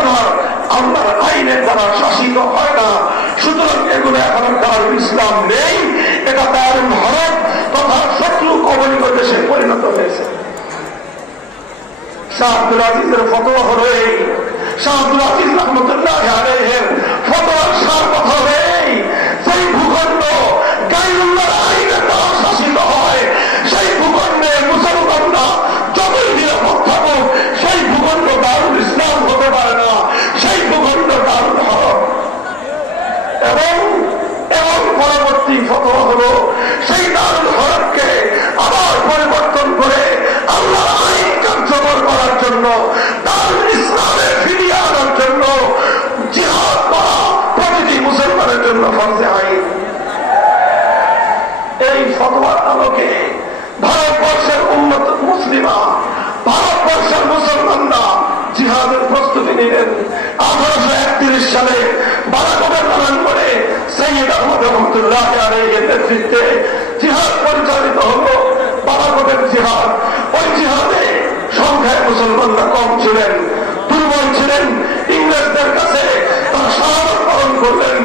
এখন আর আল্লাহর আইনের দ্বারা শাসিত হয় না। সুতরাং এগুলো এখন আর ইসলাম নেই, এটা দারুল হরব তথা শত্রু কবলিত দেশে পরিণত হয়েছে। শাহ আব্দুল আজিজের ফতোয়া হলো এই, শাহ আব্দুল আজিজ রহমতুল্লাহ আলাইহির ফতোয়ার সার কথা হলো এই, সেই ভূখণ্ড গায়রুল্লাহর আইনের দ্বারা শাসিত হয়, সেই ভূখণ্ডে মুসলমানরা যতই নিরাপদ থাকুক সেই ভূখণ্ড দারুল ইসলাম হতে পারে না, সেই ভূখণ্ড দারুল হরব। এবং পরবর্তী ফতোয়া হলো সেই দারুল হরবকে আবার পরিবর্তন করে আল্লাহর আইন কার্যকর করার জন্য, দারুল ইসলামে ফিরিয়ে আনার জন্য জিহাদ করা প্রতিটি মুসলমানের জন্য ফরজে আইন। এই ফতোয়ার আলোকে ভারতবর্ষের উন্নত মুসলিমা, ভারতবর্ষের মুসলমানরা জিহাদের প্রস্তুতি নিলেন। 1831 সালে বারাকবের নানান করে সৈয়দ আহমদ রহমতুল্লাহ আলাইহির নেতৃত্বে জিহাদ পরিচালিত হল। বারাকবের জিহাদ, ওই জিহাদে সংখ্যায় মুসলমানরা কম ছিলেন, দুর্বল ছিলেন, ইংরেজদের কাছে তারা শাহাদাত বরণ করলেন।